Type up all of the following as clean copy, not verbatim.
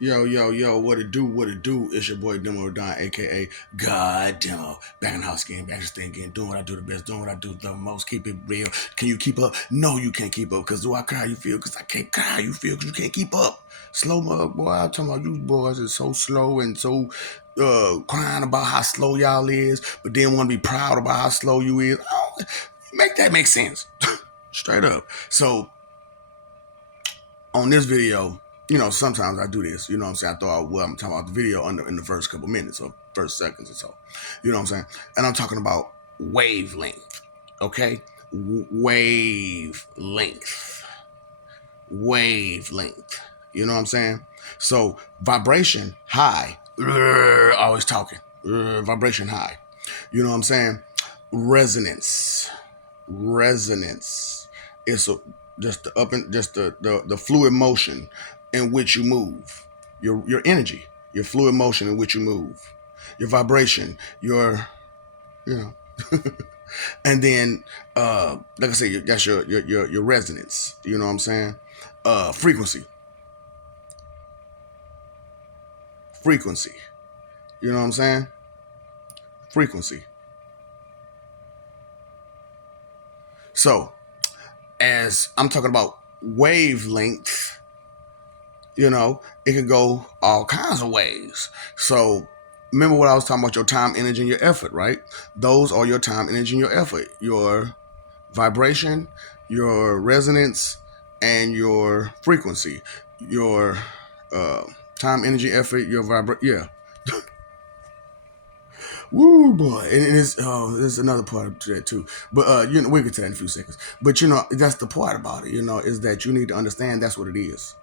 Yo, yo, yo, what it do, what it do? It's your boy Demo Don, aka God Demo. Back in the house game, back to thing again, doing what I do the best, doing what I do the most, keep it real. Can you keep up? No, you can't keep up, because do I care how you feel? Because I can't care how you feel, because you can't keep up. Slow mug, boy, I'm talking about you boys is so slow and so crying about how slow y'all is, but then want to be proud about how slow you is. Oh, make that make sense. Straight up. So on this video, sometimes I do this. You know what I'm saying? I thought, well, I'm talking about the video in the first couple minutes or first seconds or so. You know what I'm saying? And I'm talking about wavelength. Okay? Wavelength. Wavelength. You know what I'm saying? So vibration high. Always talking. Vibration high. You know what I'm saying? Resonance. Resonance. It's just the up and just the fluid motion in which you move. Your energy, your fluid motion in which you move, your vibration, your you know, and then like I say, that's your resonance. You know what I'm saying? Frequency, frequency. You know what I'm saying? Frequency. So as I'm talking about wavelength, it could go all kinds of ways. So remember what I was talking about, your time, energy, and your effort, right? Those are your time, energy, and your effort. Your vibration, your resonance, and your frequency. Your uh, time, energy, effort, your yeah. Woo boy. And there's another part to that too. But we'll get to that in a few seconds. But that's the part about it, is that you need to understand that's what it is.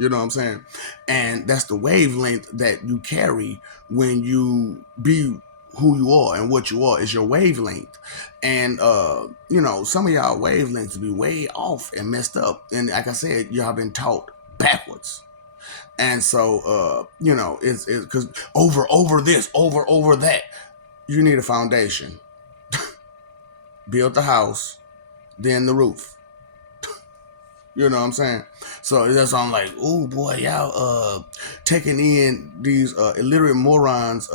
You know what I'm saying? And that's the wavelength that you carry when you be who you are and what you are is your wavelength. And some of y'all wavelengths be way off and messed up. And like I said, y'all been taught backwards. And so it's because over this, over that, you need a foundation. Build the house, then the roof. You know what I'm saying? So that's why I'm like, oh boy, y'all taking in these illiterate morons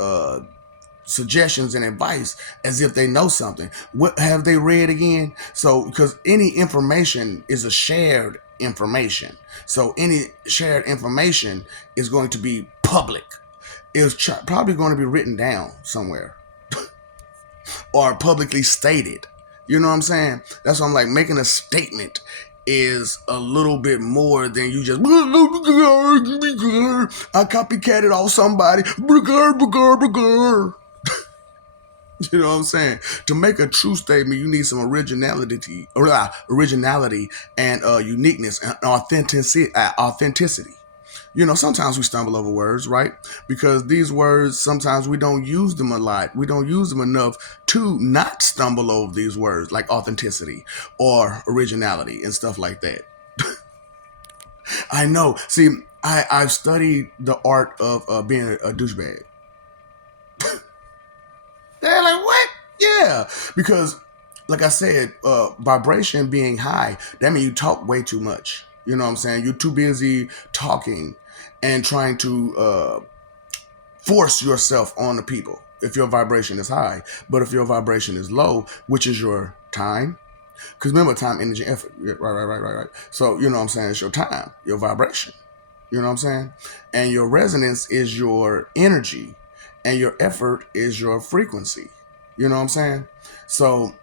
suggestions and advice as if they know something. What have they read again? So because any information is a shared information. So any shared information is going to be public. It's probably going to be written down somewhere or publicly stated. You know what I'm saying? That's why I'm like, making a statement is a little bit more than you just I copycatted off somebody. You know what I'm saying? To make a true statement, you need some originality and uniqueness and authenticity. Sometimes we stumble over words, right? Because these words, sometimes we don't use them a lot. We don't use them enough to not stumble over these words like authenticity or originality and stuff like that. I know. See, I've studied the art of being a douchebag. They're like, what? Yeah. Because, like I said, vibration being high, that means you talk way too much. You know what I'm saying? You're too busy talking and trying to force yourself on the people if your vibration is high. But if your vibration is low, which is your time, because remember, time, energy, effort. Right. So, you know what I'm saying? It's your time, your vibration. You know what I'm saying? And your resonance is your energy, and your effort is your frequency. You know what I'm saying? So,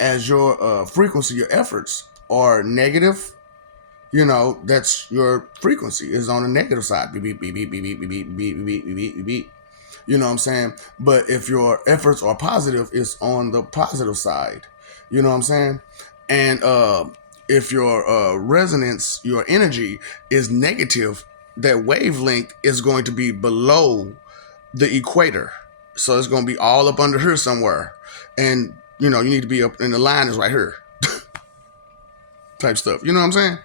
as your frequency, your efforts are negative, that's your frequency is on the negative side. Beep, beep, beep, beep, beep, beep, beep, beep, beep, beep, beep, beep, beep. You know what I'm saying? But if your efforts are positive, it's on the positive side. You know what I'm saying? And if your resonance, your energy is negative, that wavelength is going to be below the equator. So it's going to be all up under here somewhere. And, you need to be up in the line is right here. Type stuff. You know what I'm saying?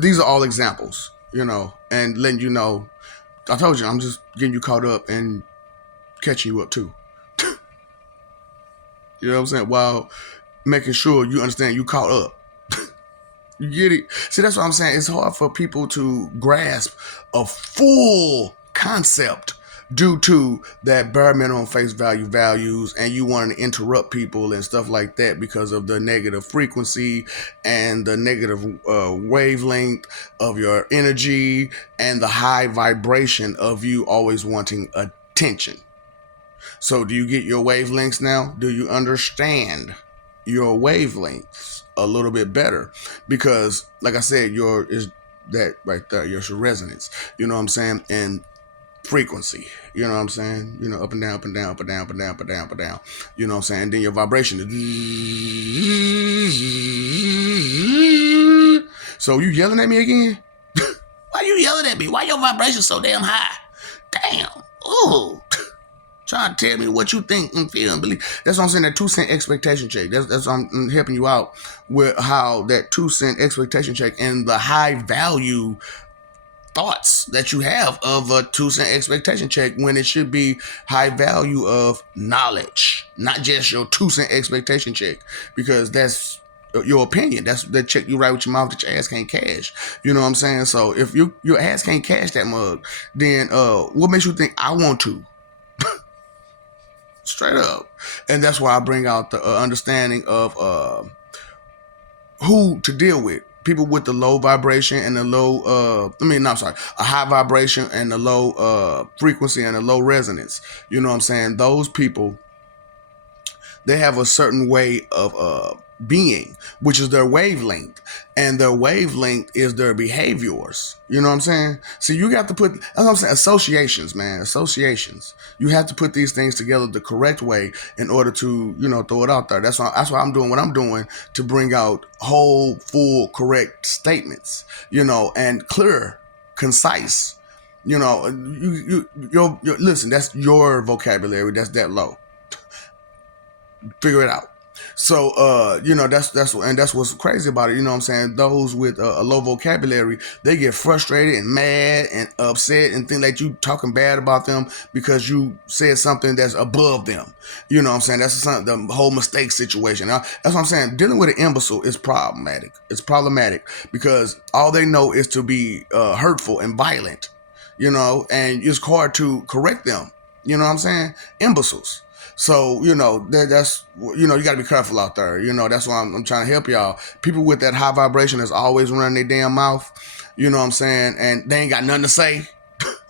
These are all examples, and letting you know. I told you, I'm just getting you caught up and catching you up too. You know what I'm saying? While making sure you understand you caught up. You get it? See, that's what I'm saying. It's hard for people to grasp a full concept due to that bare minimum face value values, and you want to interrupt people and stuff like that because of the negative frequency and the negative wavelength of your energy and the high vibration of you always wanting attention. So, do you get your wavelengths now? Do you understand your wavelengths a little bit better? Because, like I said, your is that right there, your resonance. You know what I'm saying? And frequency. You know what I'm saying? You know, up and down, up and down, up and down, up and down, up and down, up and down. You know what I'm saying? And then your vibration is. So you yelling at me again? Why you yelling at me? Why your vibration so damn high? Damn. Ooh. Trying to tell me what you think and feel and believe. That's what I'm saying, that 2 cent expectation check. That's what I'm helping you out with, how that 2 cent expectation check and the high value thoughts that you have of a 2 cent expectation check, when it should be high value of knowledge, not just your 2 cent expectation check, because that's your opinion. That's the check you write with your mouth that your ass can't cash. You know what I'm saying? So if your ass can't cash that mug, then what makes you think I want to? Straight up. And that's why I bring out the understanding of who to deal with. People with the low vibration and the low, a high vibration and the low frequency and the low resonance. You know what I'm saying? Those people, they have a certain way of being, which is their wavelength. And their wavelength is their behaviors. You know what I'm saying? So you got to put, that's what I'm saying, associations, man. Associations. You have to put these things together the correct way in order to, throw it out there. That's why I'm doing what I'm doing, to bring out whole, full, correct statements, and clear, concise. Listen, that's your vocabulary. That's that low. Figure it out. So, that's what's crazy about it. You know what I'm saying? Those with a low vocabulary, they get frustrated and mad and upset and think like you talking bad about them because you said something that's above them. You know what I'm saying? That's the whole mistake situation. Now, that's what I'm saying. Dealing with an imbecile is problematic. It's problematic because all they know is to be hurtful and violent, and it's hard to correct them. You know what I'm saying? Imbeciles. So, that's, you got to be careful out there. That's why I'm trying to help y'all. People with that high vibration is always running their damn mouth. You know what I'm saying? And they ain't got nothing to say.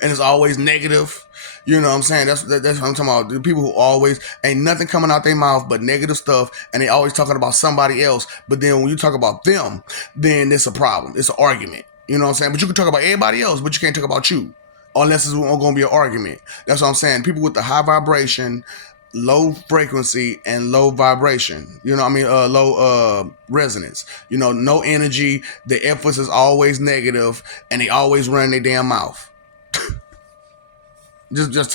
And it's always negative. You know what I'm saying? That's what I'm talking about. The people who always ain't nothing coming out their mouth but negative stuff. And they always talking about somebody else. But then when you talk about them, then it's a problem. It's an argument. You know what I'm saying? But you can talk about everybody else, but you can't talk about you. Unless it's going to be an argument. That's what I'm saying. People with the high vibration, low frequency, and low vibration, low resonance, no energy, the emphasis is always negative, and they always run their damn mouth. just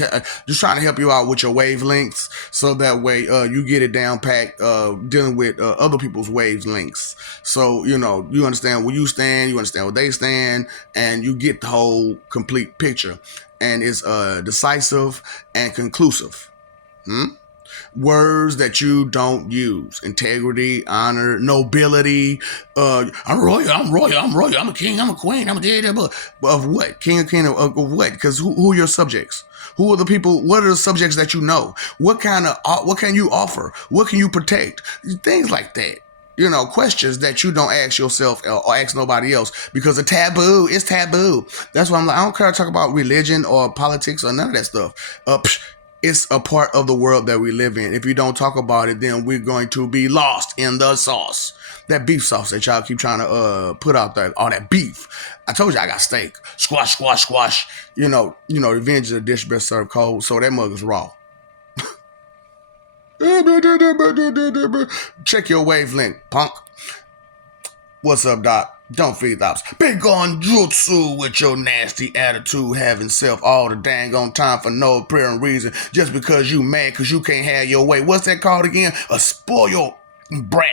trying to help you out with your wavelengths, so that way you get it down packed, dealing with other people's wavelengths. So you understand where you stand, you understand where they stand, and you get the whole complete picture, and it's decisive and conclusive. Words that you don't use: integrity, honor, nobility. I'm royal, I'm a king, I'm a queen, I'm a dead. But of what? King of what? Because who are your subjects? Who are the people? What are the subjects that you know? What can you offer? What can you protect? Things like that. Questions that you don't ask yourself or ask nobody else, because it's taboo. It's taboo. That's why I'm like, I don't care to talk about religion or politics or none of that stuff. It's a part of the world that we live in. If you don't talk about it, then we're going to be lost in the sauce. That beef sauce that y'all keep trying to put out there, all that beef. I told you I got steak. Squash, squash, squash. Revenge is a dish best served cold, so that mug is raw. Check your wavelength, punk. What's up, Doc? Don't feed the ops. Big on jutsu with your nasty attitude, having self all the dang on time for no apparent reason, just because you mad because you can't have your way. What's that called again? A spoiled brat.